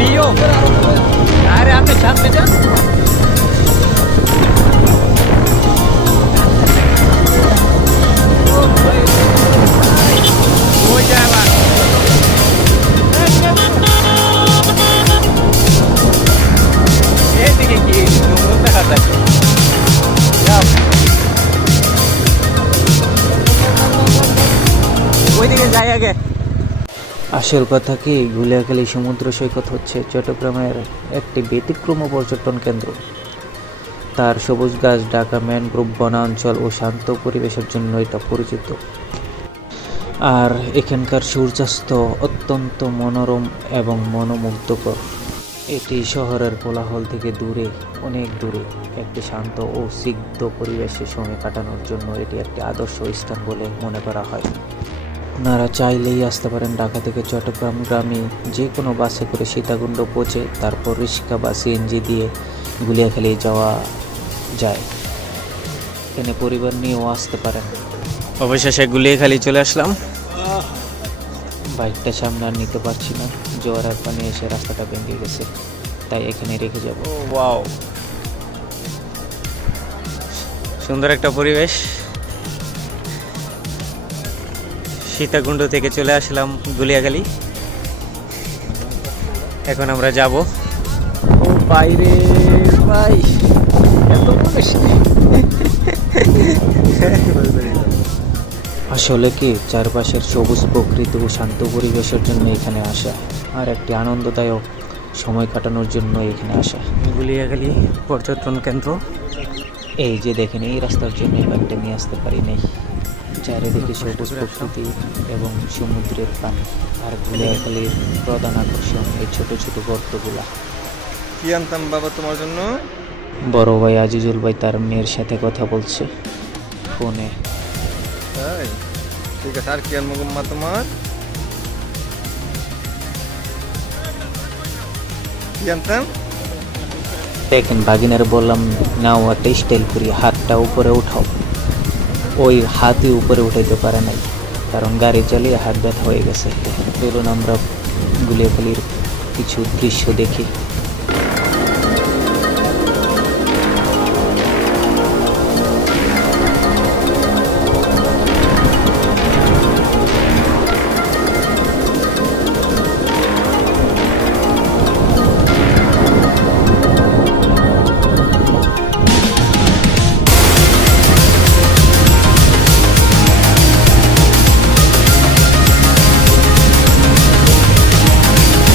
প্রিয় আরে আপনি সামনে যান ওই যায় আবার এদিকে কি সুন্দর দেখা যাচ্ছে ওইদিকে যাই আগে। আসল কথা কি, গুলিয়াখালী সমুদ্র সৈকত হচ্ছে চট্টগ্রামের একটি ব্যতিক্রম পর্যটন কেন্দ্র। তার সবুজ গাছ ঢাকা ম্যানগ্রোভ বনাঞ্চল ও শান্ত পরিবেশের জন্য এটা পরিচিত। আর এখানকার সূর্যাস্ত অত্যন্ত মনোরম এবং মনোমুগ্ধকর। এটি শহরের কোলাহল থেকে দূরে, অনেক দূরে একটি শান্ত ও স্নিগ্ধ পরিবেশে সময় কাটানোর জন্য এটি একটি আদর্শ স্থান বলে মনে করা হয়। আপনারা চাইলেই আসতে পারেন ঢাকা থেকে চট্টগ্রামগামী যে কোনো বাসে করে সীতাকুণ্ড পৌঁছে তারপর রিক্সা বা সিএনজি দিয়ে গুলিয়াখালী যাওয়া যায়। এখানে পরিবার নিয়েও আসতে পারেন। অবশেষে গুলিয়াখালী চলে আসলাম। বাইকটা সামনে আর নিতে পারছি না, জোয়ারের পানি এসে রাস্তাটা ভেঙে গেছে, তাই এখানে রেখে যাব। ওয়াও, সুন্দর একটা পরিবেশ। সীতাকুণ্ড থেকে চলে আসলাম গুলিয়াখালী, এখন আমরা যাব। ও বাইরে ভাই, এত বেশি আসলে কি, চারপাশের সবুজ প্রকৃতি ও শান্ত পরিবেশের জন্য এখানে আসা, আর একটি আনন্দদায়ক সময় কাটানোর জন্য এখানে আসা। গুলিয়াখালী পর্যটন কেন্দ্র। এই যে দেখেন, এই রাস্তার জন্য বাইকটা নিয়ে আসতে পারি নাই। চারিদিকে সবুজ প্রকৃতি এবং সমুদ্রের পানি, আর গুলিয়াখালীর প্রধান আকর্ষণ এই ছোট ছোট গর্তগুলা। কি আনতাম বাবা তোমার জন্য? বড় ভাই আজিজুল ভাই তার মেয়ের সাথে কথা বলছে ফোনে। তাই ঠিক আছে, আর কি আনবো মা তোমার? কি আনতাম? দেখেন ভাগিনার বললাম, নাও একটা স্টাইল করি, হাতটা উপরে উঠাও। ওই হাতই উপরে উঠাইতে পারে নাই, কারণ গাড়ি চালিয়ে হাত ব্যথা হয়ে গেছে। চলুন আমরা গুলিয়াখালীর কিছু দৃশ্য দেখি।